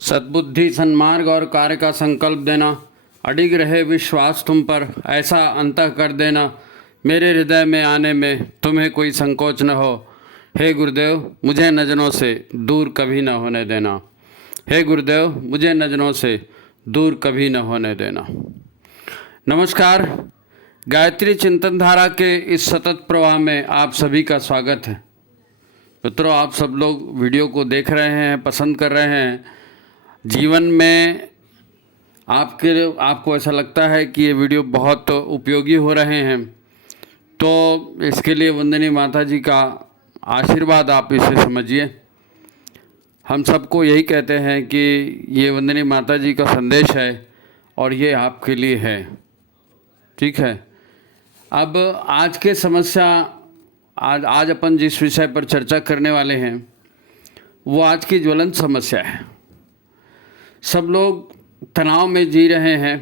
सद्बुद्धि, सन्मार्ग और कार्य का संकल्प देना, अडिग रहे विश्वास तुम पर, ऐसा अंतः कर देना मेरे हृदय में आने में तुम्हें कोई संकोच न हो। हे गुरुदेव, मुझे नजरों से दूर कभी न होने देना। हे गुरुदेव, मुझे नजरों से दूर कभी न होने देना। नमस्कार, गायत्री चिंतन धारा के इस सतत प्रवाह में आप सभी का स्वागत है। मित्रों, आप सब लोग वीडियो को देख रहे हैं, पसंद कर रहे हैं। जीवन में आपको ऐसा लगता है कि ये वीडियो बहुत उपयोगी हो रहे हैं, तो इसके लिए वंदनीय माता जी का आशीर्वाद आप इसे समझिए। हम सबको यही कहते हैं कि ये वंदनीय माता जी का संदेश है और ये आपके लिए है। ठीक है। अब आज के समस्या आज अपन जिस विषय पर चर्चा करने वाले हैं वो आज की ज्वलंत समस्या है। सब लोग तनाव में जी रहे हैं,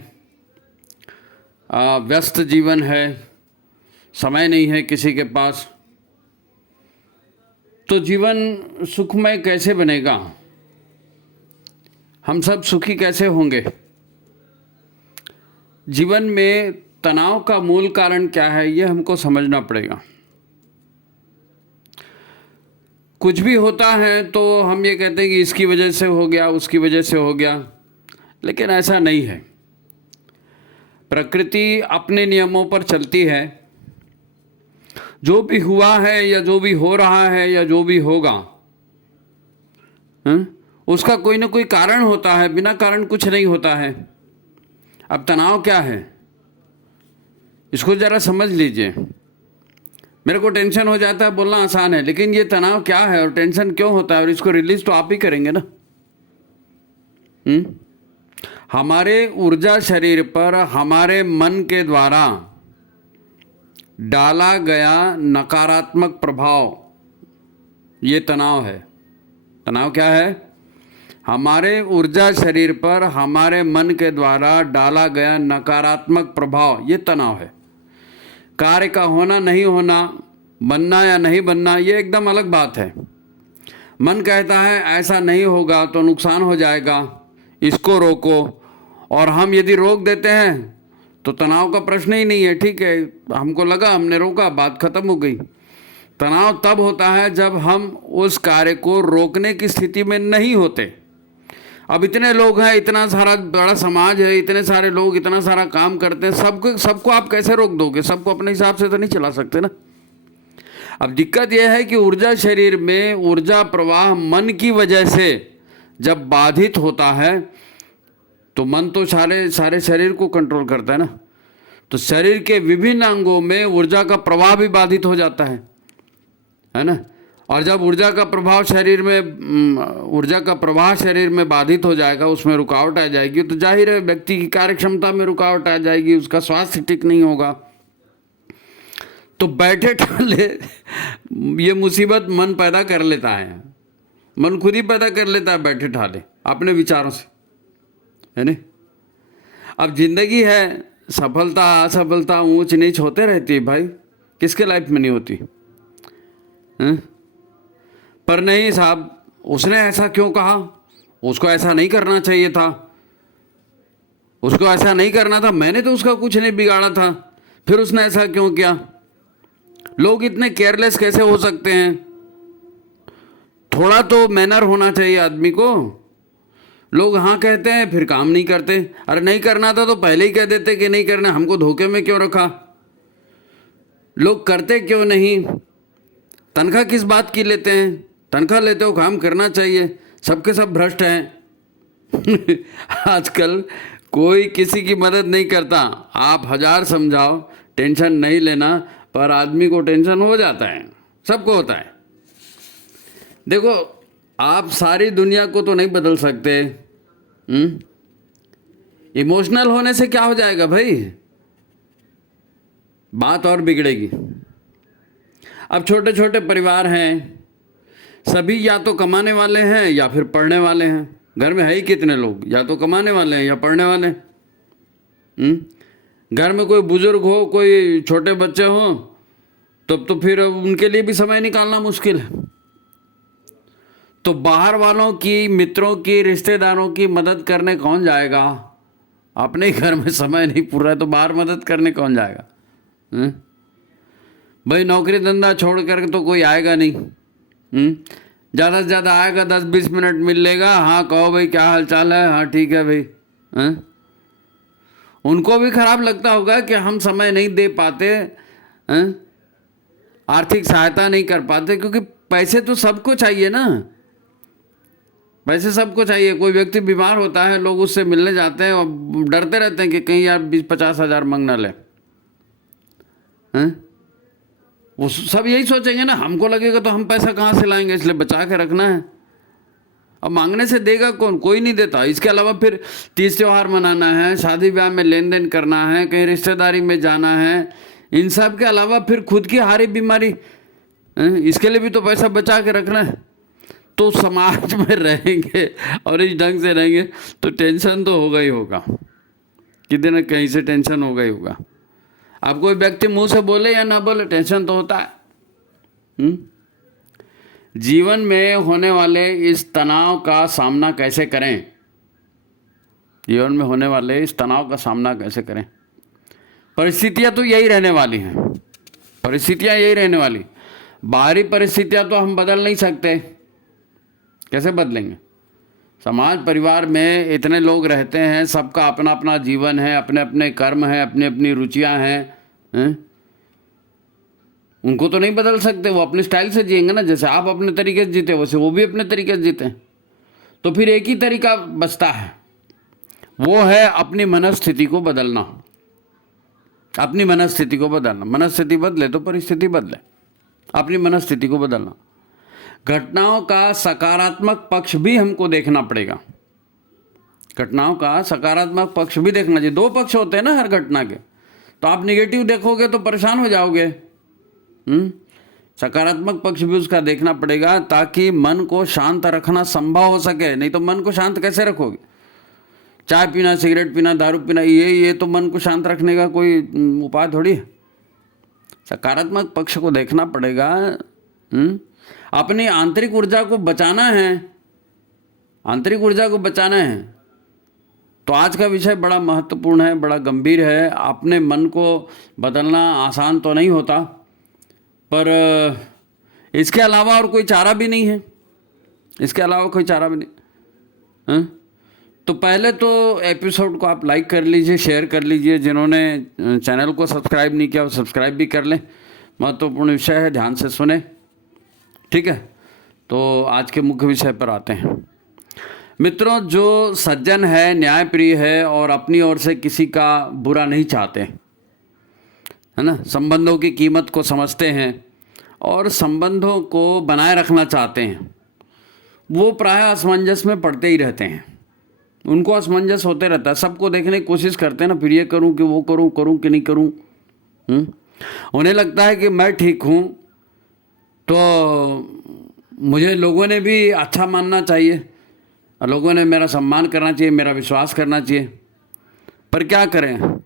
व्यस्त जीवन है, समय नहीं है किसी के पास, तो जीवन सुखमय कैसे बनेगा? हम सब सुखी कैसे होंगे? जीवन में तनाव का मूल कारण क्या है, ये हमको समझना पड़ेगा। कुछ भी होता है तो हम ये कहते हैं कि इसकी वजह से हो गया, उसकी वजह से हो गया, लेकिन ऐसा नहीं है। प्रकृति अपने नियमों पर चलती है। जो भी हुआ है या जो भी हो रहा है या जो भी होगा, उसका कोई ना कोई कारण होता है, बिना कारण कुछ नहीं होता है। अब तनाव क्या है, इसको ज़रा समझ लीजिए। मेरे को टेंशन हो जाता है, बोलना आसान है, लेकिन ये तनाव क्या है और टेंशन क्यों होता है और इसको रिलीज तो आप ही करेंगे ना। हमारे ऊर्जा शरीर पर हमारे मन के द्वारा डाला गया नकारात्मक प्रभाव, ये तनाव है। तनाव क्या है? हमारे ऊर्जा शरीर पर हमारे मन के द्वारा डाला गया नकारात्मक प्रभाव, ये तनाव है। कार्य का होना नहीं होना, बनना या नहीं बनना, ये एकदम अलग बात है। मन कहता है ऐसा नहीं होगा तो नुकसान हो जाएगा, इसको रोको, और हम यदि रोक देते हैं तो तनाव का प्रश्न ही नहीं है। ठीक है, हमको लगा, हमने रोका, बात खत्म हो गई। तनाव तब होता है जब हम उस कार्य को रोकने की स्थिति में नहीं होते। अब इतने लोग हैं, इतना सारा बड़ा समाज है, इतने सारे लोग इतना सारा काम करते हैं, सबको आप कैसे रोक दोगे? सबको अपने हिसाब से तो नहीं चला सकते ना। अब दिक्कत यह है कि ऊर्जा शरीर में ऊर्जा प्रवाह मन की वजह से जब बाधित होता है, तो मन तो सारे शरीर को कंट्रोल करता है ना, तो शरीर के विभिन्न अंगों में ऊर्जा का प्रवाह भी बाधित हो जाता है ना। और जब ऊर्जा का प्रवाह शरीर में बाधित हो जाएगा, उसमें रुकावट आ जाएगी, तो जाहिर है व्यक्ति की कार्य क्षमता में रुकावट आ जाएगी, उसका स्वास्थ्य ठीक नहीं होगा। तो बैठे ठाले ये मुसीबत मन पैदा कर लेता है, मन खुद ही पैदा कर लेता है बैठे ठाले अपने विचारों से, है नहीं। अब जिंदगी है, सफलता असफलता ऊंच नीच होते रहती है भाई, किसके लाइफ में नहीं होती है? पर नहीं साहब, उसने ऐसा क्यों कहा, उसको ऐसा नहीं करना चाहिए था, उसको ऐसा नहीं करना था, मैंने तो उसका कुछ नहीं बिगाड़ा था, फिर उसने ऐसा क्यों किया? लोग इतने केयरलेस कैसे हो सकते हैं? थोड़ा तो मैनर होना चाहिए आदमी को। लोग हाँ कहते हैं, फिर काम नहीं करते। अरे नहीं करना था तो पहले ही कह देते कि नहीं करना, हमको धोखे में क्यों रखा? लोग करते क्यों नहीं? तनख्वाह किस बात की लेते हैं? तनख्वाह लेते हो, काम करना चाहिए। सबके सब भ्रष्ट हैं आजकल कोई किसी की मदद नहीं करता। आप हजार समझाओ, टेंशन नहीं लेना, पर आदमी को टेंशन हो जाता है, सबको होता है। देखो, आप सारी दुनिया को तो नहीं बदल सकते। इमोशनल होने से क्या हो जाएगा भाई, बात और बिगड़ेगी। अब छोटे छोटे परिवार हैं, सभी या तो कमाने वाले हैं या फिर पढ़ने वाले हैं। घर में है ही कितने लोग, या तो कमाने वाले हैं या पढ़ने वाले हैं। घर में कोई बुजुर्ग हो, कोई छोटे बच्चे हों, तब तो फिर उनके लिए भी समय निकालना मुश्किल है। तो बाहर वालों की, मित्रों की, रिश्तेदारों की मदद करने कौन जाएगा? अपने घर में समय नहीं पूरा है तो बाहर मदद करने कौन जाएगा? भाई नौकरी धंधा छोड़ कर तो कोई आएगा नहीं। ज़्यादा से ज़्यादा आएगा 10-20 मिनट मिल लेगा, हाँ कहो भाई क्या हाल चाल है, हाँ ठीक है भाई। उनको भी खराब लगता होगा कि हम समय नहीं दे पाते, आर्थिक सहायता नहीं कर पाते, क्योंकि पैसे तो सबको चाहिए ना, पैसे सबको चाहिए। कोई व्यक्ति बीमार होता है, लोग उससे मिलने जाते हैं और डरते रहते हैं कि कहीं यार 20-50 हज़ार मांग ना ले। वो सब यही सोचेंगे ना, हमको लगेगा तो हम पैसा कहाँ से लाएंगे, इसलिए बचा के रखना है। अब मांगने से देगा कौन? कोई नहीं देता। इसके अलावा फिर तीज त्यौहार मनाना है, शादी ब्याह में लेन देन करना है, कहीं रिश्तेदारी में जाना है, इन सब के अलावा फिर खुद की हारी बीमारी, इसके लिए भी तो पैसा बचा के रखना है। तो समाज में रहेंगे और इस ढंग से रहेंगे तो टेंशन तो होगा ही होगा, किसी न कहीं से टेंशन होगा ही होगा। अब कोई व्यक्ति मुंह से बोले या ना बोले, टेंशन तो होता है। जीवन में होने वाले इस तनाव का सामना कैसे करें? जीवन में होने वाले इस तनाव का सामना कैसे करें? परिस्थितियां तो यही रहने वाली हैं, परिस्थितियां यही रहने वाली। बाहरी परिस्थितियां तो हम बदल नहीं सकते, कैसे बदलेंगे? समाज परिवार में इतने लोग रहते हैं, सबका अपना अपना जीवन है, अपने अपने कर्म हैं, अपनी अपनी रुचियां हैं, उनको तो नहीं बदल सकते। वो अपने स्टाइल से जिएंगे ना, जैसे आप अपने तरीके से जीते वैसे वो भी अपने तरीके से जीते। तो फिर एक ही तरीका बचता है, वो है अपनी मनस्थिति को बदलना। अपनी मनस्थिति को बदलना, मनस्थिति बदले तो परिस्थिति बदले, अपनी मनस्थिति को बदलना। घटनाओं का सकारात्मक पक्ष भी हमको देखना पड़ेगा, घटनाओं का सकारात्मक पक्ष भी देखना चाहिए। दो पक्ष होते हैं ना हर घटना के, तो आप निगेटिव देखोगे तो परेशान हो जाओगे। सकारात्मक पक्ष भी उसका देखना पड़ेगा ताकि मन को शांत रखना संभव हो सके। नहीं तो मन को शांत कैसे रखोगे? चाय पीना, सिगरेट पीना, दारू पीना, ये तो मन को शांत रखने का कोई उपाय थोड़ी है। सकारात्मक पक्ष को देखना पड़ेगा। अपनी आंतरिक ऊर्जा को बचाना है, आंतरिक ऊर्जा को बचाना है। तो आज का विषय बड़ा महत्वपूर्ण है, बड़ा गंभीर है। अपने मन को बदलना आसान तो नहीं होता, पर इसके अलावा और कोई चारा भी नहीं है, इसके अलावा कोई चारा भी नहीं। तो पहले तो एपिसोड को आप लाइक कर लीजिए, शेयर कर लीजिए। जिन्होंने चैनल को सब्सक्राइब नहीं किया वो सब्सक्राइब भी कर लें। महत्वपूर्ण विषय है, ध्यान से सुने, ठीक है। तो आज के मुख्य विषय पर आते हैं। मित्रों, जो सज्जन है, न्यायप्रिय है और अपनी ओर से किसी का बुरा नहीं चाहते, है ना, संबंधों की कीमत को समझते हैं और संबंधों को बनाए रखना चाहते हैं, वो प्रायः असमंजस में पड़ते ही रहते हैं। उनको असमंजस होते रहता है, सबको देखने की कोशिश करते हैं ना, फिर ये करूं कि वो करूं कि नहीं करूं। उन्हें लगता है कि मैं ठीक हूं तो मुझे लोगों ने भी अच्छा मानना चाहिए, लोगों ने मेरा सम्मान करना चाहिए, मेरा विश्वास करना चाहिए। पर क्या करें,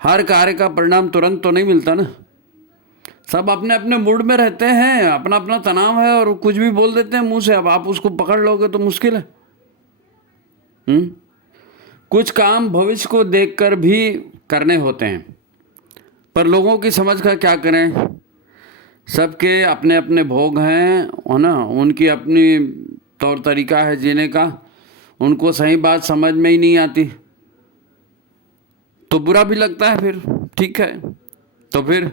हर कार्य का परिणाम तुरंत तो नहीं मिलता ना। सब अपने अपने मूड में रहते हैं, अपना अपना तनाव है और कुछ भी बोल देते हैं मुंह से। अब आप उसको पकड़ लोगे तो मुश्किल है। कुछ काम भविष्य को देखकर भी करने होते हैं, पर लोगों की समझ का क्या करें। सबके अपने अपने भोग हैं, है ना, उनकी अपनी तौर तरीका है जीने का, उनको सही बात समझ में ही नहीं आती तो बुरा भी लगता है। फिर ठीक है, तो फिर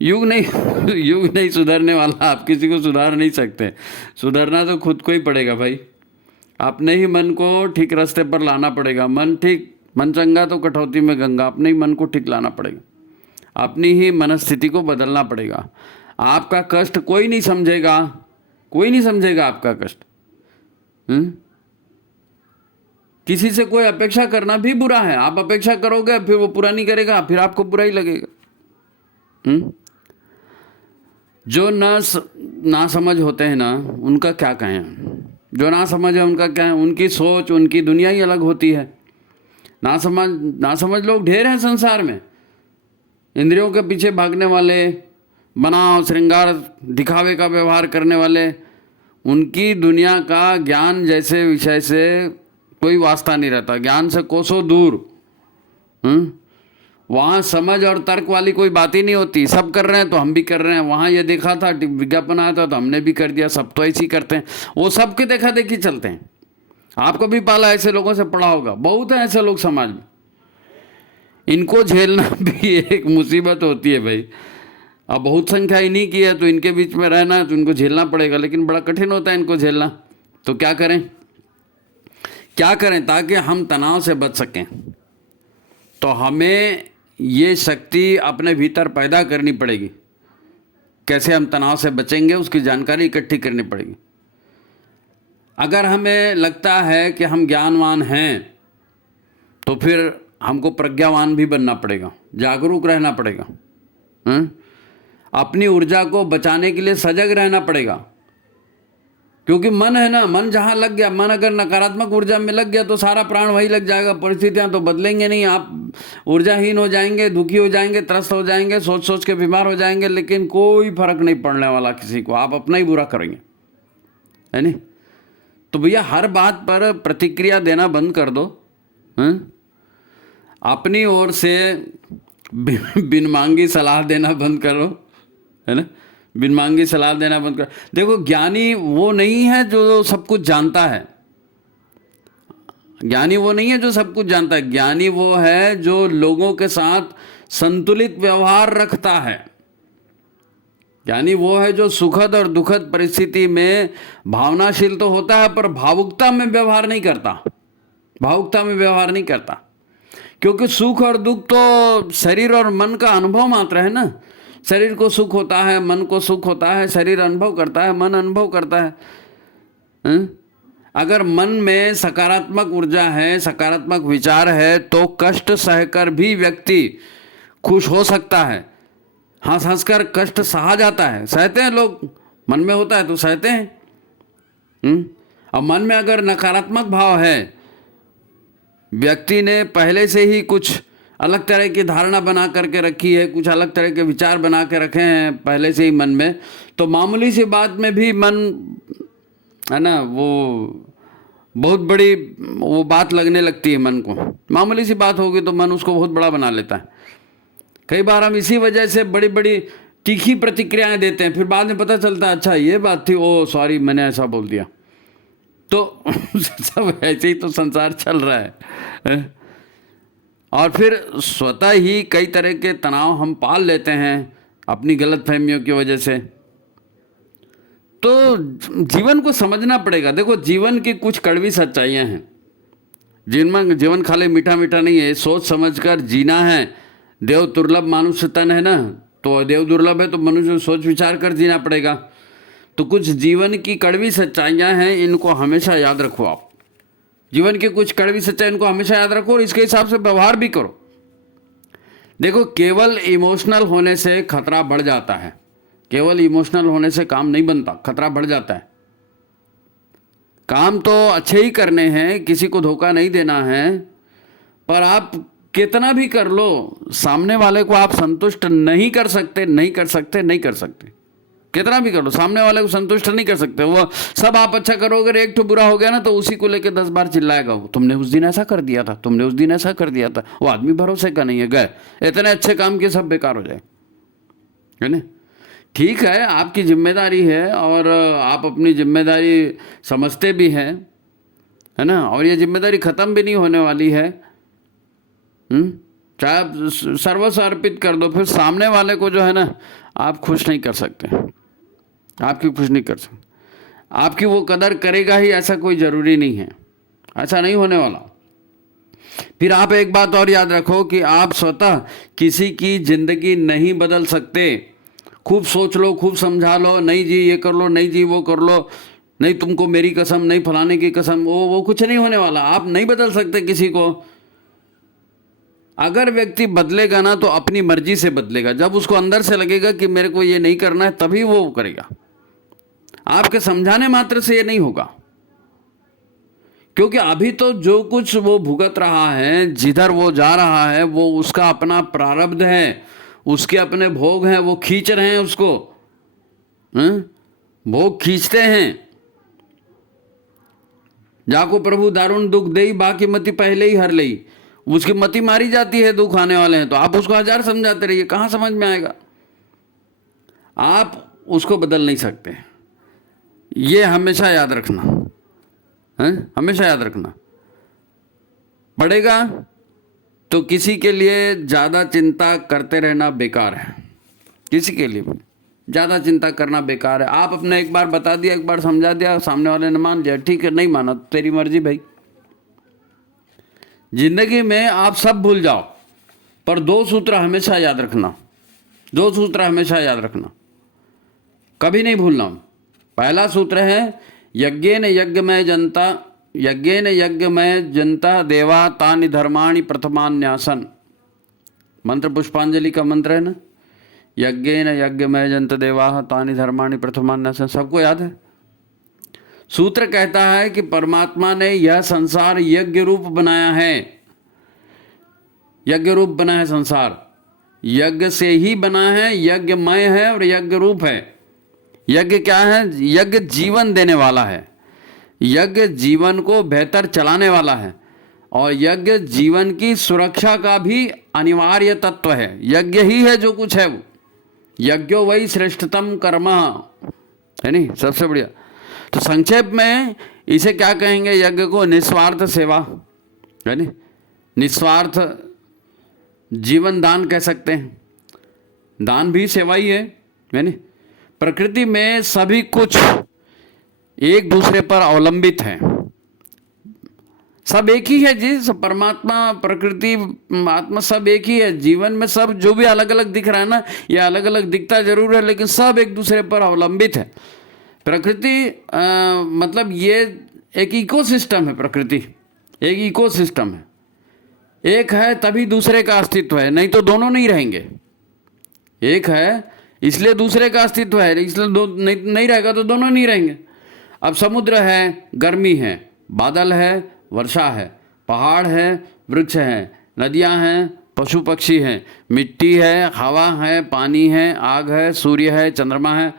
युग नहीं सुधरने वाला। आप किसी को सुधार नहीं सकते, सुधरना तो खुद को ही पड़ेगा भाई। अपने ही मन को ठीक रास्ते पर लाना पड़ेगा। मन चंगा तो कटौती में गंगा। अपने ही मन को ठीक लाना पड़ेगा, अपनी ही मनस्थिति को बदलना पड़ेगा। आपका कष्ट कोई नहीं समझेगा, कोई नहीं समझेगा आपका कष्ट। किसी से कोई अपेक्षा करना भी बुरा है। आप अपेक्षा करोगे फिर वो पूरा नहीं करेगा, फिर आपको बुरा ही लगेगा। जो ना समझ होते हैं ना, उनका क्या कहें। जो ना समझ है उनका क्या है, उनकी सोच, उनकी दुनिया ही अलग होती है। ना समझ लोग ढेर हैं संसार में। इंद्रियों के पीछे भागने वाले, बनाव श्रृंगार दिखावे का व्यवहार करने वाले, उनकी दुनिया का ज्ञान जैसे विषय से कोई वास्ता नहीं रहता, ज्ञान से कोसों दूर। वहाँ समझ और तर्क वाली कोई बात ही नहीं होती, सब कर रहे हैं तो हम भी कर रहे हैं, वहाँ ये देखा था विज्ञापन आया था तो हमने भी कर दिया, सब तो ऐसे ही करते हैं। वो सबके देखा देखी चलते हैं। आपको भी पाला ऐसे लोगों से पढ़ा होगा, बहुत है ऐसे लोग समाज में। इनको झेलना भी एक मुसीबत होती है भाई। अब बहुत संख्या इन्हीं की है तो इनके बीच में रहना है तो इनको झेलना पड़ेगा, लेकिन बड़ा कठिन होता है इनको झेलना। तो क्या करें, क्या करें ताकि हम तनाव से बच सकें? तो हमें ये शक्ति अपने भीतर पैदा करनी पड़ेगी। कैसे हम तनाव से बचेंगे उसकी जानकारी इकट्ठी करनी पड़ेगी। अगर हमें लगता है कि हम ज्ञानवान हैं तो फिर हमको प्रज्ञावान भी बनना पड़ेगा, जागरूक रहना पड़ेगा। अपनी ऊर्जा को बचाने के लिए सजग रहना पड़ेगा, क्योंकि मन है ना, मन जहाँ लग गया, मन अगर नकारात्मक ऊर्जा में लग गया तो सारा प्राण वही लग जाएगा। परिस्थितियाँ तो बदलेंगे नहीं, आप ऊर्जाहीन हो जाएंगे, दुखी हो जाएंगे, त्रस्त हो जाएंगे, सोच सोच के बीमार हो जाएंगे, लेकिन कोई फर्क नहीं पड़ने वाला किसी को। आप अपना ही बुरा करेंगे, है नहीं? तो भैया हर बात पर प्रतिक्रिया देना बंद कर दो। अपनी ओर से बिन मांगी सलाह देना बंद करो, है ना? बिन मांगी सलाह देना बंद कर। देखो, ज्ञानी वो नहीं है जो सब कुछ जानता है। ज्ञानी वो नहीं है जो सब कुछ जानता है। ज्ञानी वो है जो लोगों के साथ संतुलित व्यवहार रखता है। ज्ञानी वो है जो सुखद और दुखद परिस्थिति में भावनाशील तो होता है पर भावुकता में व्यवहार नहीं करता। भावुकता में व्यवहार नहीं करता, क्योंकि सुख और दुख तो शरीर और मन का अनुभव मात्र है ना। शरीर को सुख होता है, मन को सुख होता है, शरीर अनुभव करता है, मन अनुभव करता है। अगर मन में सकारात्मक ऊर्जा है, सकारात्मक विचार है, तो कष्ट सहकर भी व्यक्ति खुश हो सकता है। हंस हंस कर कष्ट सहा जाता है, सहते हैं लोग। मन में होता है तो सहते हैं। अब मन में अगर नकारात्मक भाव है, व्यक्ति ने पहले से ही कुछ अलग तरह की धारणा बना करके रखी है, कुछ अलग तरह के विचार बना के रखे हैं पहले से ही मन में, तो मामूली सी बात में भी मन, है ना, वो बहुत बड़ी वो बात लगने लगती है मन को। मामूली सी बात होगी तो मन उसको बहुत बड़ा बना लेता है। कई बार हम इसी वजह से बड़ी बड़ी तीखी प्रतिक्रियाएं देते हैं, फिर बाद में पता चलता है अच्छा ये बात थी, ओ सॉरी मैंने ऐसा बोल दिया। तो सब ऐसे ही तो संसार चल रहा है। और फिर स्वतः ही कई तरह के तनाव हम पाल लेते हैं अपनी गलतफहमियों की वजह से। तो जीवन को समझना पड़ेगा। देखो, जीवन की कुछ कड़वी सच्चाइयां हैं जिनमें जीवन खाली मीठा मीठा नहीं है, सोच समझकर जीना है। देव दुर्लभ मानुष तन है ना, तो देव दुर्लभ है तो मनुष्य सोच विचार कर जीना पड़ेगा। तो कुछ जीवन की कड़वी सच्चाइयां हैं, इनको हमेशा याद रखो। आप जीवन की कुछ कड़वी सच्चाई इनको हमेशा याद रखो और इसके हिसाब से व्यवहार भी करो। देखो, केवल इमोशनल होने से खतरा बढ़ जाता है। केवल इमोशनल होने से काम नहीं बनता, खतरा बढ़ जाता है। काम तो अच्छे ही करने हैं, किसी को धोखा नहीं देना है, पर आप कितना भी कर लो, सामने वाले को आप संतुष्ट नहीं कर सकते, नहीं कर सकते, नहीं कर सकते। कितना भी कर लो, सामने वाले को संतुष्ट नहीं कर सकते। वो सब आप अच्छा करोगे, अगर एक तो बुरा हो गया ना तो उसी को लेके 10 बार चिल्लाएगा, वो तुमने उस दिन ऐसा कर दिया था, तुमने उस दिन ऐसा कर दिया था। वो आदमी भरोसे का नहीं है, गए इतने अच्छे काम के सब बेकार हो जाए, है ना? ठीक है, आपकी जिम्मेदारी है और आप अपनी जिम्मेदारी समझते भी हैं, है ना? और ये जिम्मेदारी ख़त्म भी नहीं होने वाली है। चाहे आप सर्वस्व अर्पित कर दो, फिर सामने वाले को जो है ना आप खुश नहीं कर सकते, आपकी खुश नहीं कर सकते। आपकी वो कदर करेगा ही ऐसा कोई ज़रूरी नहीं है, ऐसा नहीं होने वाला। फिर आप एक बात और याद रखो कि आप स्वतः किसी की ज़िंदगी नहीं बदल सकते। खूब सोच लो, खूब समझा लो, नहीं जी ये कर लो, नहीं जी वो कर लो, नहीं तुमको मेरी कसम, नहीं फलाने की कसम, वो कुछ नहीं होने वाला। आप नहीं बदल सकते किसी को। अगर व्यक्ति बदलेगा ना तो अपनी मर्जी से बदलेगा। जब उसको अंदर से लगेगा कि मेरे को ये नहीं करना है, तभी वो करेगा। आपके समझाने मात्र से ये नहीं होगा, क्योंकि अभी तो जो कुछ वो भुगत रहा है, जिधर वो जा रहा है, वो उसका अपना प्रारब्ध है, उसके अपने भोग हैं, वो खींच रहे हैं उसको। भोग खींचते हैं, जाको प्रभु दारुण दुख देई, बाकी मति पहले ही हर लई। उसकी मति मारी जाती है, दुख आने वाले हैं तो आप उसको 1000 समझाते रहिए, कहाँ समझ में आएगा? आप उसको बदल नहीं सकते। ये हमेशा याद रखना है, हमेशा याद रखना। पड़ेगा तो किसी के लिए ज़्यादा चिंता करते रहना बेकार है, किसी के लिए भी ज़्यादा चिंता करना बेकार है। आप अपने एक बार बता दिया, एक बार समझा दिया, सामने वाले ने मान लिया, ठीक है, नहीं माना तेरी मर्जी भाई। जिंदगी में आप सब भूल जाओ, पर 2 सूत्र हमेशा याद रखना, 2 सूत्र हमेशा याद रखना, कभी नहीं भूलना। पहला सूत्र है यज्ञेन यज्ञमय जनता, यज्ञेन यज्ञमय जनता देवा तानि धर्माणि प्रथमान्यासन। मंत्र पुष्पांजलि का मंत्र है ना, यज्ञेन यज्ञमय जनता देवा तानि धर्माणि प्रथमान्यासन, सबको याद है। सूत्र कहता है कि परमात्मा ने यह संसार यज्ञ रूप बनाया है, यज्ञ रूप बना है संसार, यज्ञ से ही बना है, यज्ञमय है और यज्ञ रूप है। यज्ञ क्या है? यज्ञ जीवन देने वाला है, यज्ञ जीवन को बेहतर चलाने वाला है, और यज्ञ जीवन की सुरक्षा का भी अनिवार्य तत्व है। यज्ञ ही है जो कुछ है वो, यज्ञो वही श्रेष्ठतम कर्म है, नहीं सबसे बढ़िया। तो संक्षेप में इसे क्या कहेंगे? यज्ञ को निस्वार्थ सेवा, है नहीं, निस्वार्थ जीवन दान कह सकते हैं। दान भी सेवा ही है नहीं। प्रकृति में सभी कुछ एक दूसरे पर अवलंबित है, सब एक ही है जी, सब परमात्मा, प्रकृति, आत्मा सब एक ही है। जीवन में सब जो भी अलग अलग दिख रहा है ना, ये अलग अलग दिखता जरूर है, लेकिन सब एक दूसरे पर अवलंबित है। प्रकृति मतलब ये एक इकोसिस्टम है, प्रकृति एक इकोसिस्टम है, एक है तभी दूसरे का अस्तित्व है, नहीं तो दोनों नहीं रहेंगे। एक है इसलिए दूसरे का अस्तित्व है, इसलिए नहीं रहेगा तो दोनों नहीं रहेंगे। अब समुद्र है, गर्मी है, बादल है, वर्षा है, पहाड़ है, वृक्ष है, नदियां हैं, पशु पक्षी हैं, मिट्टी है, हवा है, पानी है, आग है, सूर्य है, चंद्रमा है,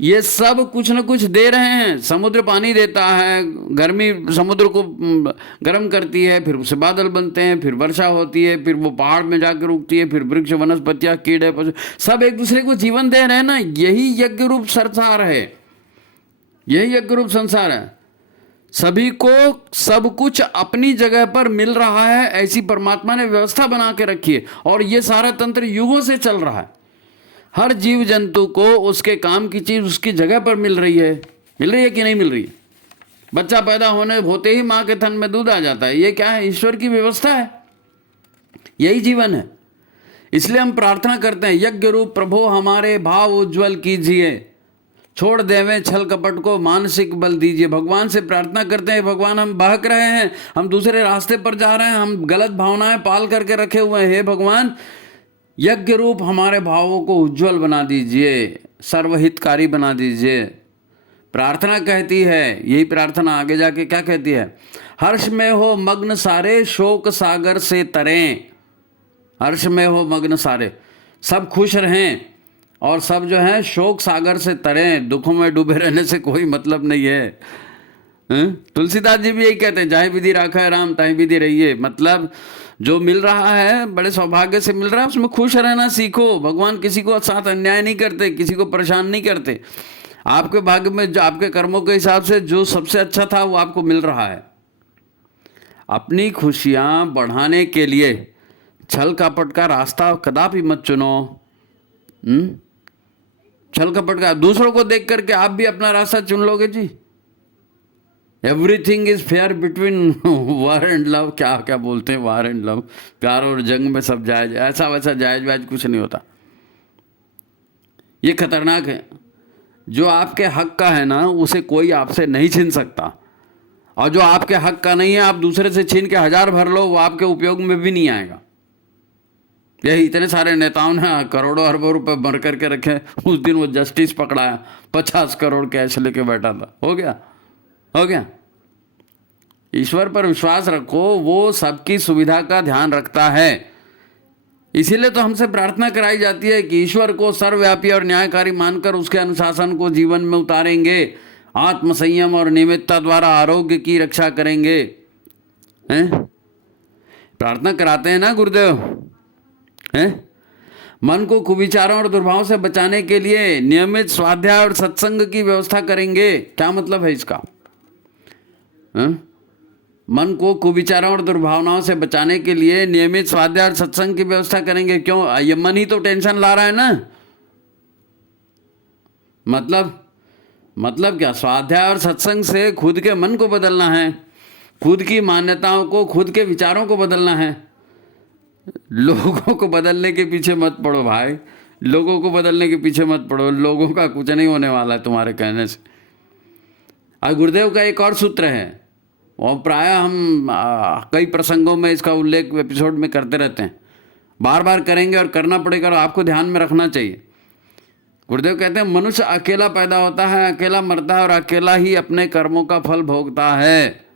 ये सब कुछ न कुछ दे रहे हैं। समुद्र पानी देता है, गर्मी समुद्र को गर्म करती है, फिर उससे बादल बनते हैं, फिर वर्षा होती है, फिर वो पहाड़ में जाकर रुकती है, फिर वृक्ष, वनस्पतियाँ, कीड़े, पशु सब एक दूसरे को जीवन दे रहे हैं ना। यही यज्ञ रूप संसार है, यही यज्ञ रूप संसार है। सभी को सब कुछ अपनी जगह पर मिल रहा है, ऐसी परमात्मा ने व्यवस्था बना के रखी है, और ये सारा तंत्र युगों से चल रहा है। हर जीव जंतु को उसके काम की चीज उसकी जगह पर मिल रही है कि नहीं मिल रही है? बच्चा पैदा होते ही माँ के थन में दूध आ जाता है, ये क्या है? ईश्वर की व्यवस्था है, यही जीवन है। इसलिए हम प्रार्थना करते हैं, यज्ञ रूप प्रभु हमारे भाव उज्जवल कीजिए, छोड़ देवें छल कपट को, मानसिक बल दीजिए। भगवान से प्रार्थना करते हैं, भगवान हम बहक रहे हैं, हम दूसरे रास्ते पर जा रहे हैं, हम गलत भावनाएं पाल करके रखे हुए हैं, हे भगवान यज्ञ रूप हमारे भावों को उज्जवल बना दीजिए, सर्वहितकारी बना दीजिए। प्रार्थना कहती है, यही प्रार्थना आगे जाके क्या कहती है? हर्ष में हो मग्न सारे, शोक सागर से तरें। हर्ष में हो मग्न सारे, सब खुश रहें, और सब जो है शोक सागर से तरें। दुखों में डूबे रहने से कोई मतलब नहीं है। तुलसीदास जी भी यही कहते हैं, जाहि विधि राखा है राम ताहि विधि रहिए। मतलब जो मिल रहा है बड़े सौभाग्य से मिल रहा है, उसमें खुश रहना सीखो। भगवान किसी को साथ अन्याय नहीं करते, किसी को परेशान नहीं करते। आपके भाग्य में जो आपके कर्मों के हिसाब से जो सबसे अच्छा था वो आपको मिल रहा है। अपनी खुशियाँ बढ़ाने के लिए छल कपट का रास्ता कदापि मत चुनो। छल कपट का, दूसरों को देख करके आप भी अपना रास्ता चुन लोगे जी। Everything is fair between war and love, क्या क्या बोलते हैं, वार एंड लव, प्यार और जंग में सब जायज। ऐसा वैसा जायज वायज कुछ नहीं होता, ये खतरनाक है। जो आपके हक का है ना, उसे कोई आपसे नहीं छीन सकता, और जो आपके हक का नहीं है आप दूसरे से छीन के 1000 भर लो, वो आपके उपयोग में भी नहीं आएगा। यही इतने सारे नेताओं ने करोड़ों अरबों रुपए भर करके रखे, उस दिन वो जस्टिस पकड़ाया, 50 करोड़ कैश लेके बैठा था, हो गया। ईश्वर पर विश्वास रखो, वो सबकी सुविधा का ध्यान रखता है। इसीलिए तो हमसे प्रार्थना कराई जाती है कि ईश्वर को सर्वव्यापी और न्यायकारी मानकर उसके अनुशासन को जीवन में उतारेंगे, आत्म संयम और नियमितता द्वारा आरोग्य की रक्षा करेंगे। हैं? प्रार्थना कराते हैं ना गुरुदेव, हैं? मन को कुविचारों और दुर्भावों से बचाने के लिए नियमित स्वाध्याय और सत्संग की व्यवस्था करेंगे। क्या मतलब है इसका? हैं? मन को कुविचारों और दुर्भावनाओं से बचाने के लिए नियमित स्वाध्याय और सत्संग की व्यवस्था करेंगे। क्यों? ये मन ही तो टेंशन ला रहा है ना। मतलब क्या? स्वाध्याय और सत्संग से खुद के मन को बदलना है, खुद की मान्यताओं को, खुद के विचारों को बदलना है। लोगों को बदलने के पीछे मत पड़ो भाई, लोगों को बदलने के पीछे मत पड़ो। लोगों का कुछ नहीं होने वाला है तुम्हारे कहने से। और गुरुदेव का एक और सूत्र है, और प्राय हम कई प्रसंगों में इसका उल्लेख एपिसोड में करते रहते हैं, बार बार करेंगे और करना पड़ेगा और आपको ध्यान में रखना चाहिए। गुरुदेव कहते हैं मनुष्य अकेला पैदा होता है, अकेला मरता है और अकेला ही अपने कर्मों का फल भोगता है।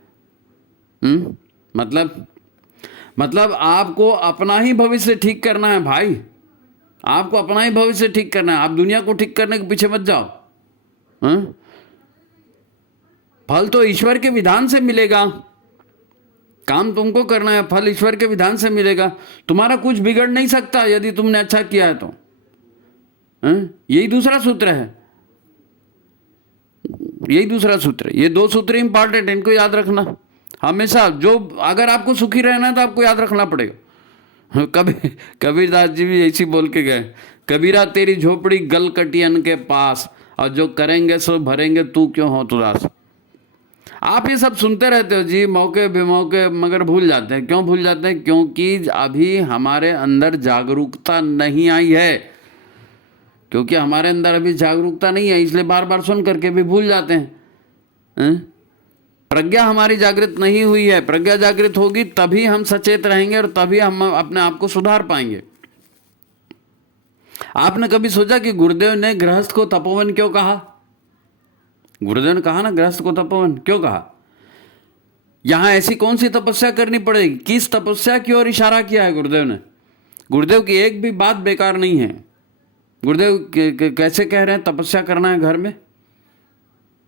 मतलब आपको अपना ही भविष्य ठीक करना है भाई, आपको अपना ही भविष्य ठीक करना है। आप दुनिया को ठीक करने के पीछे मत जाओ। फल तो ईश्वर के विधान से मिलेगा, काम तुमको करना है, फल ईश्वर के विधान से मिलेगा। तुम्हारा कुछ बिगड़ नहीं सकता यदि तुमने अच्छा किया है तो। यही दूसरा सूत्र है, यही दूसरा सूत्र है। ये दो सूत्र इंपॉर्टेंट है, इनको याद रखना हमेशा। जो अगर आपको सुखी रहना है तो आपको याद रखना पड़ेगा। कबीरदास जी भी ऐसी बोल के गए, कबीरा तेरी झोपड़ी गल कटियन के पास, और जो करेंगे सो भरेंगे, तू क्यों हो तुदास। आप ये सब सुनते रहते हो जी, मौके बेमौके, मगर भूल जाते हैं। क्यों भूल जाते हैं? क्योंकि अभी हमारे अंदर जागरूकता नहीं आई है, क्योंकि हमारे अंदर अभी जागरूकता नहीं है, इसलिए बार बार सुन करके भी भूल जाते हैं। प्रज्ञा हमारी जागृत नहीं हुई है। प्रज्ञा जागृत होगी तभी हम सचेत रहेंगे और तभी हम अपने आप को सुधार पाएंगे। आपने कभी सोचा कि गुरुदेव ने गृहस्थ को तपोवन क्यों कहा? गुरुदेव ने कहा ना गृहस्थ को तपोवन, क्यों कहा? यहां ऐसी कौन सी तपस्या करनी पड़ेगी? किस तपस्या की ओर इशारा किया है गुरुदेव ने? गुरुदेव की एक भी बात बेकार नहीं है। गुरुदेव कैसे कह रहे हैं तपस्या करना है घर में?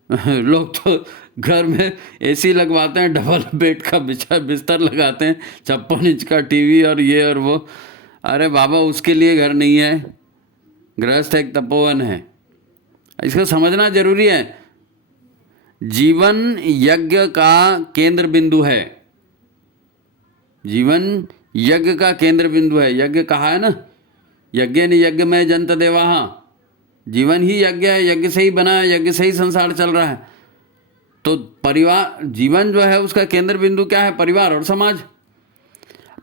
लोग तो घर में एसी लगवाते हैं, डबल बेड का बिस्तर लगाते हैं, 56 इंच का टीवी और ये और वो। अरे बाबा, उसके लिए घर नहीं है, गृहस्थ एक तपोवन है। इसको समझना जरूरी है। जीवन यज्ञ का केंद्र बिंदु है, जीवन यज्ञ का केंद्र बिंदु है। यज्ञ कहा है ना, यज्ञ ने यज्ञ में जंत देवाहा। जीवन ही यज्ञ है, यज्ञ से ही बना है, यज्ञ से ही संसार चल रहा है। तो परिवार, जीवन जो है उसका केंद्र बिंदु क्या है? परिवार और समाज।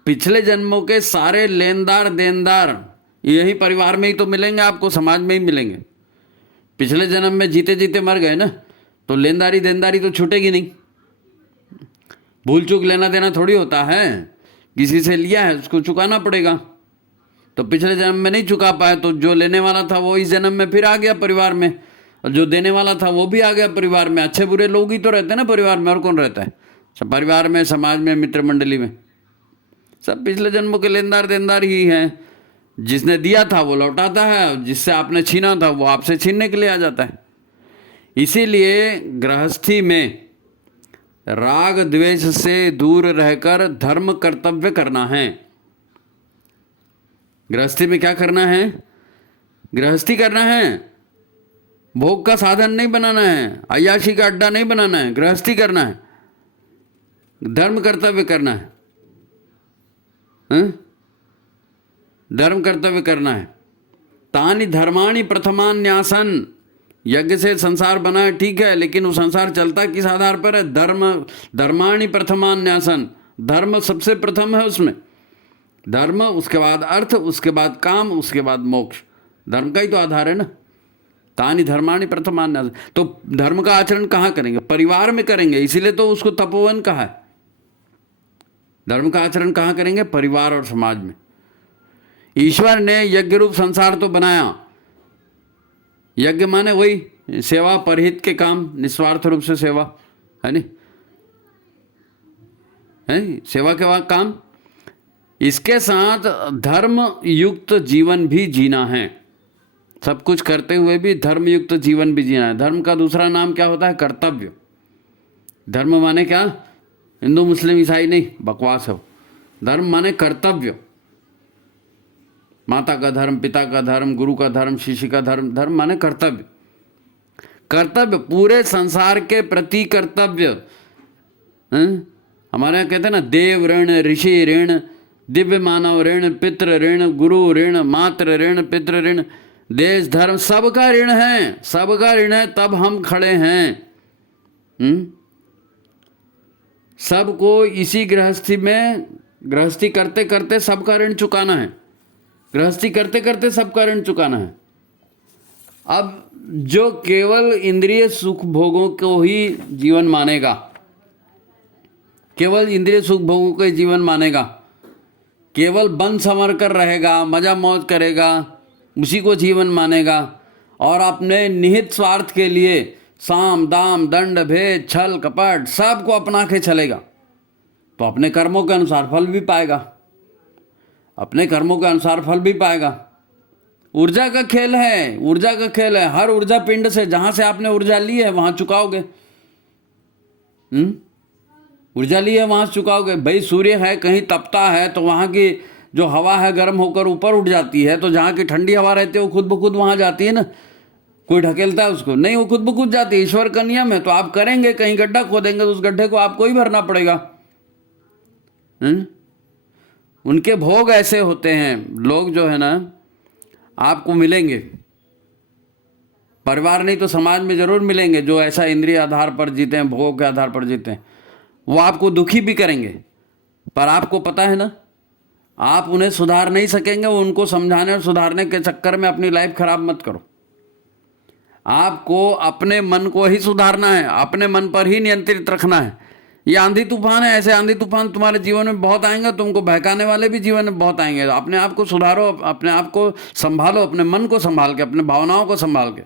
पिछले जन्मों के सारे लेनदार देनदार यही परिवार में ही तो मिलेंगे आपको, समाज में ही मिलेंगे। पिछले जन्म में जीते जीते मर गए ना, तो लेनदारी देनदारी तो छूटेगी नहीं। भूल चूक लेना देना थोड़ी होता है, किसी से लिया है उसको चुकाना पड़ेगा। तो पिछले जन्म में नहीं चुका पाया तो जो लेने वाला था वो इस जन्म में फिर आ गया परिवार में, और जो देने वाला था वो भी आ गया परिवार में। अच्छे बुरे लोग ही तो रहते हैं ना परिवार में, और कौन रहता है? सब परिवार में, समाज में, मित्र मंडली में सब पिछले जन्मों के लेनदार देनदार ही हैं। जिसने दिया था वो लौटाता है, जिससे आपने छीना था वो आपसे छीनने के लिए आ जाता है। इसीलिए गृहस्थी में राग द्वेष से दूर रहकर धर्म कर्तव्य करना है। गृहस्थी में क्या करना है? गृहस्थी करना है, भोग का साधन नहीं बनाना है, अय्याशी का अड्डा नहीं बनाना है, गृहस्थी करना है, धर्म कर्तव्य करना है। धर्म कर्तव्य करना है। तानि धर्माणि प्रथमान्यासन। यज्ञ से संसार बना है ठीक है, लेकिन वो संसार चलता किस आधार पर है? धर्माणि प्रथमान्यासन। धर्म सबसे प्रथम है उसमें। धर्म, उसके बाद अर्थ, उसके बाद काम, उसके बाद मोक्ष। धर्म का ही तो आधार है ना। तानि धर्माणि प्रथमान्यासन। तो धर्म का आचरण कहाँ करेंगे? परिवार में करेंगे, इसीलिए तो उसको तपोवन कहा है। धर्म का आचरण कहाँ करेंगे? परिवार और समाज में। ईश्वर ने यज्ञ रूप संसार तो बनाया। यज्ञ माने वही सेवा, परहित के काम, निस्वार्थ रूप से सेवा, है नहीं? है सेवा के बाद काम। इसके साथ धर्म युक्त जीवन भी जीना है। सब कुछ करते हुए भी धर्मयुक्त जीवन भी जीना है। धर्म का दूसरा नाम क्या होता है? कर्तव्य। धर्म माने क्या? हिंदू मुस्लिम ईसाई नहीं, बकवास है। धर्म माने कर्तव्य। माता का धर्म, पिता का धर्म, गुरु का धर्म, शिष्य का धर्म। धर्म माने कर्तव्य। कर्तव्य पूरे संसार के प्रति कर्तव्य। हमारे यहाँ कहते हैं ना, देव ऋण, ऋषि ऋण, दिव्य मानव ऋण, पितृ ऋण, गुरु ऋण, मातृ ऋण, पितृ ऋण, देश धर्म, सबका ऋण है, सबका ऋण है, तब हम खड़े हैं। सबको इसी गृहस्थी में, गृहस्थी करते करते सबका ऋण चुकाना है। गृहस्थी करते करते सबका ऋण चुकाना है। अब जो केवल इंद्रिय सुख भोगों को ही जीवन मानेगा, केवल इंद्रिय सुख भोगों को जीवन मानेगा, केवल बन संवर कर रहेगा, मजा मौज करेगा, उसी को जीवन मानेगा, और अपने निहित स्वार्थ के लिए साम दाम दंड भेद छल कपट सबको अपना के चलेगा, तो अपने कर्मों के अनुसार फल भी पाएगा। अपने कर्मों के अनुसार फल भी पाएगा। ऊर्जा का खेल है, ऊर्जा का खेल है। हर ऊर्जा पिंड से, जहां से आपने ऊर्जा ली है वहां चुकाओगे। ऊर्जा ली है वहां से चुकाओगे। भाई सूर्य है, कहीं तपता है तो वहां की जो हवा है गर्म होकर ऊपर उठ जाती है, तो जहां की ठंडी हवा रहती है वो खुद ब खुद वहां जाती है ना। कोई ढकेलता है उसको? नहीं, वो खुद ब खुद जाती है। ईश्वर का नियम है। तो आप करेंगे, कहीं गड्ढा खोदेंगे तो उस गड्ढे को आपको ही भरना पड़ेगा। उनके भोग ऐसे होते हैं। लोग जो है ना, आपको मिलेंगे, परिवार नहीं तो समाज में जरूर मिलेंगे, जो ऐसा इंद्रिय आधार पर जीते हैं, भोग के आधार पर जीते हैं। वो आपको दुखी भी करेंगे, पर आपको पता है ना, आप उन्हें सुधार नहीं सकेंगे। उनको समझाने और सुधारने के चक्कर में अपनी लाइफ खराब मत करो। आपको अपने मन को ही सुधारना है, अपने मन पर ही नियंत्रित रखना है। ये आंधी तूफान है, ऐसे आंधी तूफान तुम्हारे जीवन में बहुत आएंगे, तुमको बहकाने वाले भी जीवन में बहुत आएंगे। अपने आप को सुधारो, अपने आप को संभालो, अपने मन को संभाल के, अपने भावनाओं को संभाल के,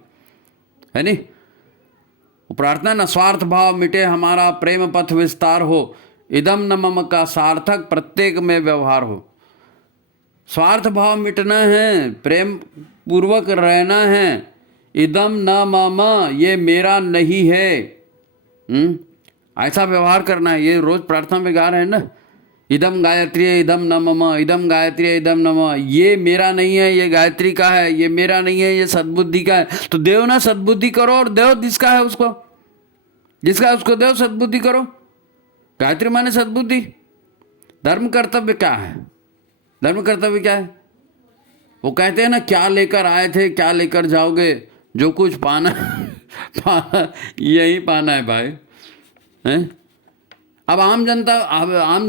है नहीं? वो प्रार्थना है ना, स्वार्थ भाव मिटे हमारा, प्रेम पथ विस्तार हो, इदम न मम का सार्थक प्रत्येक में व्यवहार हो। स्वार्थ भाव मिटना है, प्रेम पूर्वक रहना है। इदम न मम, ये मेरा नहीं है। ऐसा व्यवहार करना है। ये रोज प्रार्थना में गा रहे हैं ना, इदम गायत्री इदम न मम, इदम गायत्री इदम न मम। ये मेरा नहीं है, ये गायत्री का है। ये मेरा नहीं है, ये सद्बुद्धि का है। तो देव ना सद्बुद्धि करो, और देव जिसका है उसको, जिसका है उसको देव सद्बुद्धि करो। गायत्री माने सद्बुद्धि। धर्म कर्तव्य क्या है? धर्म कर्तव्य क्या है? वो कहते हैं ना, क्या लेकर आए थे क्या लेकर जाओगे, जो कुछ पाना पाना यही पाना है भाई, हैं? अब आम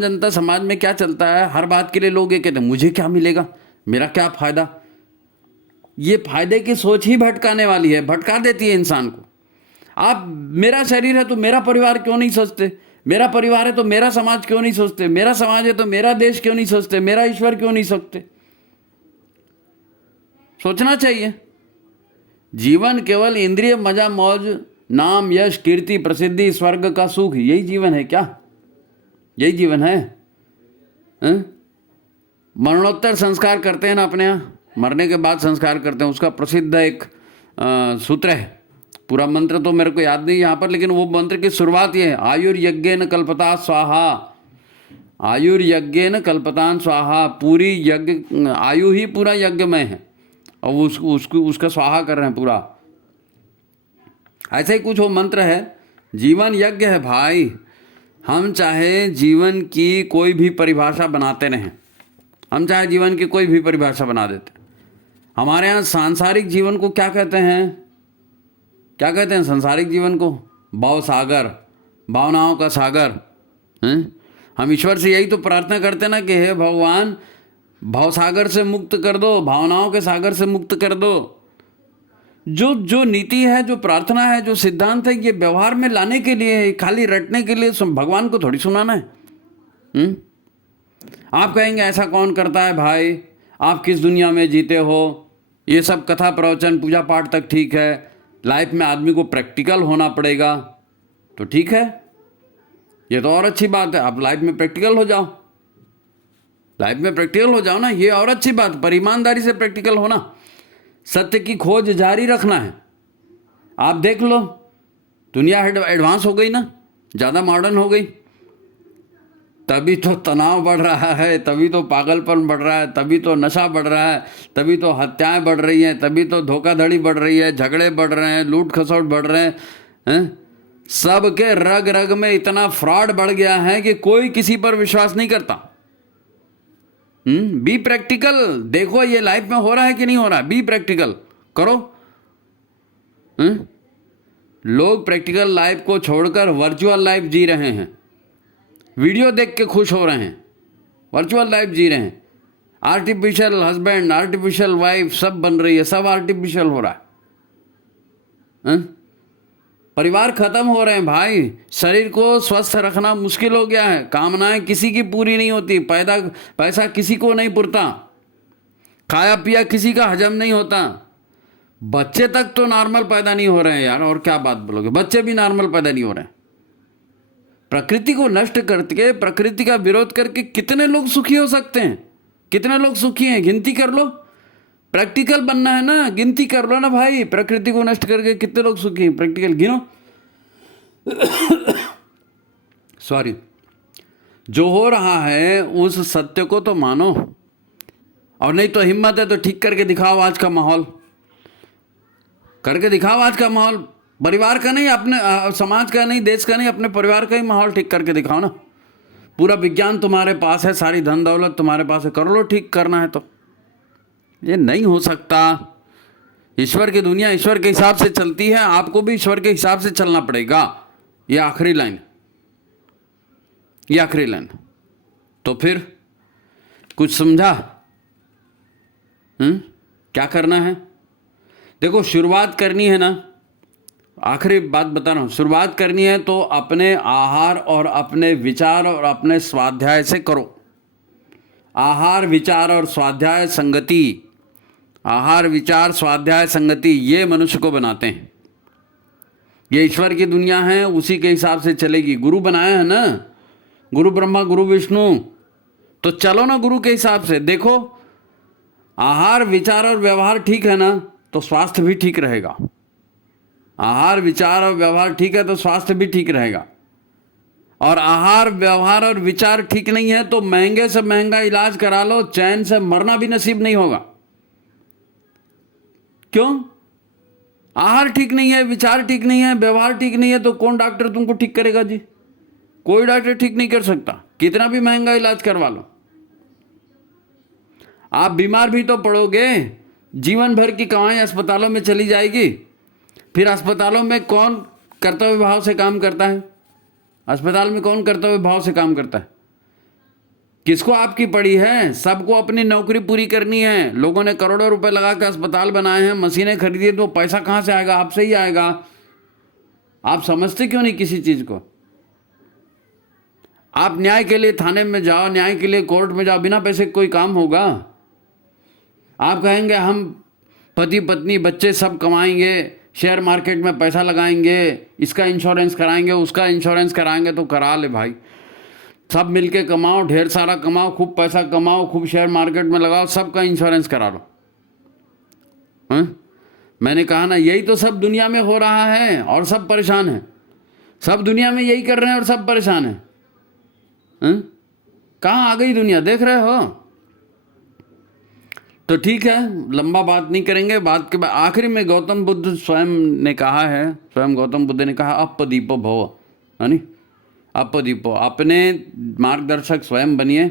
जनता समाज में क्या चलता है, हर बात के लिए लोग ये कहते हैं मुझे क्या मिलेगा, मेरा क्या फायदा। ये फायदे की सोच ही भटकाने वाली है, भटका देती है इंसान को। आप मेरा शरीर है तो मेरा परिवार क्यों नहीं सोचते? मेरा परिवार है तो मेरा समाज क्यों नहीं सोचते? मेरा समाज है तो मेरा देश क्यों नहीं सोचते? मेरा ईश्वर क्यों नहीं सोचते? सोचना चाहिए। जीवन केवल इंद्रिय मजा मौज, नाम यश कीर्ति प्रसिद्धि स्वर्ग का सुख, यही जीवन है क्या? यही जीवन है? मरणोत्तर संस्कार करते हैं ना अपने यहाँ, मरने के बाद संस्कार करते हैं। उसका प्रसिद्ध एक सूत्र है, पूरा मंत्र तो मेरे को याद नहीं यहाँ पर, लेकिन वो मंत्र की शुरुआत ये है, आयुर्यज्ञेन कल्पता स्वाहा, आयुर्यज्ञेन कल्पतान स्वाहा। पूरी यज्ञ, आयु ही पूरा यज्ञमय है, और उसका स्वाहा कर रहे हैं पूरा। ऐसा ही कुछ वो मंत्र है। जीवन यज्ञ है भाई। हम चाहे जीवन की कोई भी परिभाषा बनाते रहें, हम चाहे जीवन की कोई भी परिभाषा बना देते। हमारे यहाँ सांसारिक जीवन को क्या कहते हैं? क्या कहते हैं सांसारिक जीवन को? भाव सागर, भावनाओं का सागर। हम ईश्वर से यही तो प्रार्थना करते हैं ना कि हे भगवान, भाव सागर से मुक्त कर दो, भावनाओं के सागर से मुक्त कर दो। जो नीति है, जो प्रार्थना है, जो सिद्धांत है, ये व्यवहार में लाने के लिए, खाली रटने के लिए भगवान को थोड़ी सुनाना है। आप कहेंगे ऐसा कौन करता है भाई, आप किस दुनिया में जीते हो? ये सब कथा प्रवचन पूजा पाठ तक ठीक है, लाइफ में आदमी को प्रैक्टिकल होना पड़ेगा। तो ठीक है, ये तो और अच्छी बात है। आप लाइफ में प्रैक्टिकल हो जाओ, लाइफ में प्रैक्टिकल हो जाओ ना, ये और अच्छी बात। पर ईमानदारी से प्रैक्टिकल होना, सत्य की खोज जारी रखना है। आप देख लो, दुनिया एडवांस हो गई ना, ज़्यादा मॉडर्न हो गई, तभी तो तनाव बढ़ रहा है, तभी तो पागलपन बढ़ रहा है, तभी तो नशा बढ़ रहा है, तभी तो हत्याएं बढ़ रही हैं, तभी तो धोखाधड़ी बढ़ रही है, झगड़े बढ़ रहे हैं, लूट खसोट बढ़ रहे हैं। सबके रग रग में इतना फ्रॉड बढ़ गया है कि कोई किसी पर विश्वास नहीं करता। बी प्रैक्टिकल, देखो ये लाइफ में हो रहा है कि नहीं हो रहा है, बी प्रैक्टिकल करो। लोग प्रैक्टिकल लाइफ को छोड़कर वर्चुअल लाइफ जी रहे हैं, वीडियो देख के खुश हो रहे हैं, वर्चुअल लाइफ जी रहे हैं। आर्टिफिशियल हस्बैंड, आर्टिफिशियल वाइफ सब बन रही है, सब आर्टिफिशियल हो रहा है। परिवार खत्म हो रहे हैं भाई, शरीर को स्वस्थ रखना मुश्किल हो गया है, कामनाएं किसी की पूरी नहीं होती, पैसा किसी को नहीं पुरता, खाया पिया किसी का हजम नहीं होता, बच्चे तक तो नॉर्मल पैदा नहीं हो रहे हैं यार, और क्या बात बोलोगे, बच्चे भी नॉर्मल पैदा नहीं हो रहे हैं। प्रकृति को नष्ट करके, प्रकृति का विरोध करके कितने लोग सुखी हो सकते हैं, कितने लोग सुखी हैं, गिनती कर लो। प्रैक्टिकल बनना है ना, गिनती कर लो ना भाई, प्रकृति को नष्ट करके कितने लोग सुखी हैं, प्रैक्टिकल गिनो। सॉरी, जो हो रहा है उस सत्य को तो मानो, और नहीं तो हिम्मत है तो ठीक करके दिखाओ आज का माहौल, करके दिखाओ आज का माहौल। परिवार का नहीं, अपने समाज का नहीं, देश का नहीं, अपने परिवार का ही माहौल ठीक करके दिखाओ ना। पूरा विज्ञान तुम्हारे पास है, सारी धन दौलत तुम्हारे पास है, कर लो ठीक करना है तो। ये नहीं हो सकता। ईश्वर की दुनिया ईश्वर के हिसाब से चलती है, आपको भी ईश्वर के हिसाब से चलना पड़ेगा। ये आखिरी लाइन, ये आखिरी लाइन। तो फिर कुछ समझा? क्या करना है? देखो, शुरुआत करनी है ना, आखिरी बात बता रहा हूँ, शुरुआत करनी है तो अपने आहार और अपने विचार और अपने स्वाध्याय से करो। आहार, विचार और स्वाध्याय संगति, आहार, विचार, स्वाध्याय, संगति, ये मनुष्य को बनाते हैं। ये ईश्वर की दुनिया है, उसी के हिसाब से चलेगी। गुरु बनाया है ना, गुरु ब्रह्मा गुरु विष्णु, तो चलो ना गुरु के हिसाब से। देखो, आहार, विचार और व्यवहार ठीक है ना, तो स्वास्थ्य भी ठीक रहेगा। आहार, विचार और व्यवहार ठीक है तो स्वास्थ्य भी ठीक रहेगा। और आहार, व्यवहार और विचार ठीक नहीं है तो महंगे से महंगा इलाज करा लो, चैन से मरना भी नसीब नहीं होगा। क्यों? आहार ठीक नहीं है, विचार ठीक नहीं है, व्यवहार ठीक नहीं है, तो कौन डॉक्टर तुमको ठीक करेगा जी? कोई डॉक्टर ठीक नहीं कर सकता, कितना भी महंगा इलाज करवा लो। आप बीमार भी तो पड़ोगे, जीवन भर की कमाई अस्पतालों में चली जाएगी। फिर अस्पतालों में कौन कर्तव्य भाव से काम करता है? अस्पताल में कौन कर्तव्य भाव से काम करता है? किसको आपकी पड़ी है? सबको अपनी नौकरी पूरी करनी है। लोगों ने करोड़ों रुपए लगा के अस्पताल बनाए हैं, मशीनें खरीदी, तो पैसा कहाँ से आएगा? आपसे ही आएगा। आप समझते क्यों नहीं किसी चीज को? आप न्याय के लिए थाने में जाओ, न्याय के लिए कोर्ट में जाओ, बिना पैसे कोई काम होगा? आप कहेंगे हम पति पत्नी बच्चे सब कमाएंगे, शेयर मार्केट में पैसा लगाएंगे, इसका इंश्योरेंस कराएंगे, उसका इंश्योरेंस कराएंगे, तो करा ले भाई। सब मिलके कमाओ, ढेर सारा कमाओ, खूब पैसा कमाओ, खूब शेयर मार्केट में लगाओ, सबका इंश्योरेंस करा लो। मैंने कहा ना, यही तो सब दुनिया में हो रहा है और सब परेशान है। सब दुनिया में यही कर रहे हैं और सब परेशान है। कहाँ आ गई दुनिया, देख रहे हो? तो ठीक है, लंबा बात नहीं करेंगे। बात के बाद आखिरी में गौतम बुद्ध स्वयं ने कहा है, स्वयं गौतम बुद्ध ने कहा, अपदीपो भव, है नी, अपदीपो। अपने मार्गदर्शक स्वयं बनिए,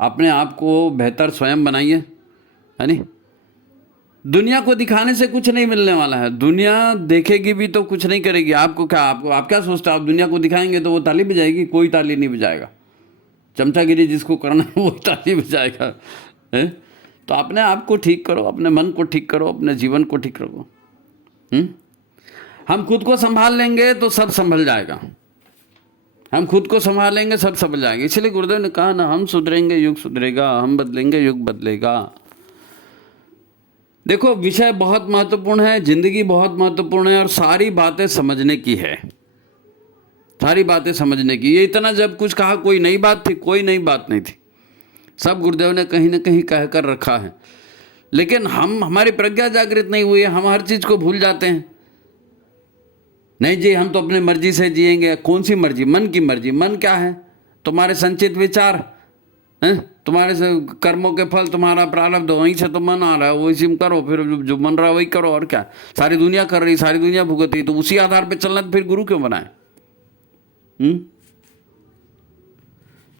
अपने आप को बेहतर स्वयं बनाइए, है नी। दुनिया को दिखाने से कुछ नहीं मिलने वाला है। दुनिया देखेगी भी तो कुछ नहीं करेगी। आपको क्या, आप क्या सोचते हो? आप दुनिया को दिखाएंगे तो वो ताली बजाएगी? कोई ताली नहीं बजाएगा। चमचागिरी जिसको करना है वो ताली बजाएगा, है? तो अपने आप को ठीक करो, अपने मन को ठीक करो, अपने जीवन को ठीक रखो। हम खुद को संभाल लेंगे तो सब संभल जाएगा। हम खुद को संभालेंगे, सब संभल जाएंगे। इसलिए गुरुदेव ने कहा ना, हम सुधरेंगे युग सुधरेगा, हम बदलेंगे युग बदलेगा। देखो, विषय बहुत महत्वपूर्ण है, जिंदगी बहुत महत्वपूर्ण है और सारी बातें समझने की है, सारी बातें समझने की। ये इतना जब कुछ कहा, कोई नई बात थी? कोई नई बात नहीं थी। सब गुरुदेव ने कहीं ना कहीं कह कर रखा है। लेकिन हमारी प्रज्ञा जागृत नहीं हुई है, हम हर चीज़ को भूल जाते हैं। नहीं जी, हम तो अपनी मर्जी से जिएंगे। कौन सी मर्जी? मन की मर्जी। मन क्या है? तुम्हारे संचित विचार हैं, तुम्हारे कर्मों के फल, तुम्हारा प्रारब्ध, वहीं से तो मन आ रहा है, वही में करो, फिर जो मन रहा है वही करो। और क्या, सारी दुनिया कर रही, सारी दुनिया भुगत रही, तो उसी आधार पे चलना, तो फिर गुरु क्यों बनाए?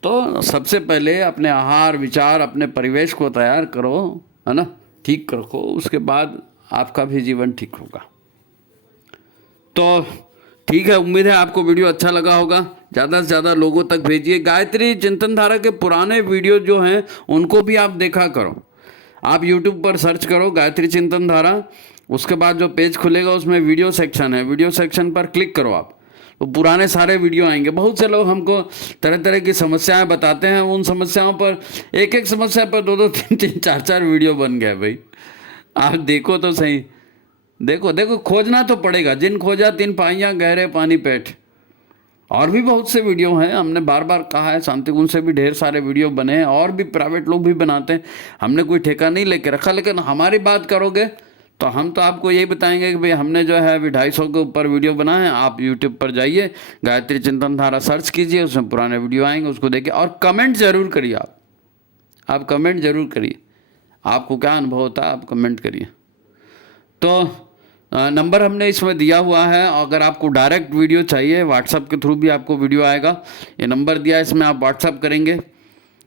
तो सबसे पहले अपने आहार विचार, अपने परिवेश को तैयार करो, है ना, ठीक रखो, उसके बाद आपका भी जीवन ठीक होगा। तो ठीक है, उम्मीद है आपको वीडियो अच्छा लगा होगा। ज़्यादा से ज़्यादा लोगों तक भेजिए। गायत्री चिंतन धारा के पुराने वीडियो जो हैं उनको भी आप देखा करो। आप यूट्यूब पर सर्च करो गायत्री चिंतन धारा, उसके बाद जो पेज खुलेगा उसमें वीडियो सेक्शन है, वीडियो सेक्शन पर क्लिक करो आप, तो पुराने सारे वीडियो आएंगे। बहुत से लोग हमको तरह तरह की समस्याएं बताते हैं, उन समस्याओं पर एक एक समस्या पर 2-2, 3-3, 4-4 वीडियो बन गए भाई। आप देखो तो सही, देखो खोजना तो पड़ेगा। जिन खोजा तिन पाइयाँ गहरे पानी पेट। और भी बहुत से वीडियो हैं, हमने बार बार कहा है, शांति कुंज से भी ढेर सारे वीडियो बने हैं, और भी प्राइवेट लोग भी बनाते हैं। हमने कोई ठेका नहीं लेके रखा, लेकिन हमारी बात करोगे तो हम तो आपको यही बताएंगे कि भाई हमने जो है अभी 250 के ऊपर वीडियो बनाए हैं। आप यूट्यूब पर जाइए, गायत्री चिंतन धारा सर्च कीजिए, उसमें पुराने वीडियो आएंगे, उसको देखिए और कमेंट जरूर करिए। आप कमेंट जरूर करिए, आपको क्या अनुभव होता है आप कमेंट करिए। तो नंबर हमने इसमें दिया हुआ है, अगर आपको डायरेक्ट वीडियो चाहिए व्हाट्सएप के थ्रू भी आपको वीडियो आएगा। ये नंबर दिया है, इसमें आप व्हाट्सएप करेंगे,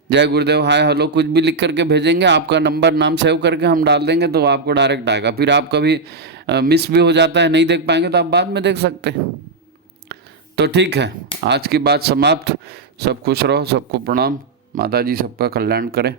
जय गुरुदेव, हाय, हेलो, कुछ भी लिख करके भेजेंगे, आपका नंबर नाम सेव करके हम डाल देंगे, तो आपको डायरेक्ट आएगा। फिर आप कभी मिस भी हो जाता है, नहीं देख पाएंगे, तो आप बाद में देख सकते हैं। तो ठीक है, आज की बात समाप्त। सब खुश रहो, सबको प्रणाम। माता जी सबका कल्याण करें।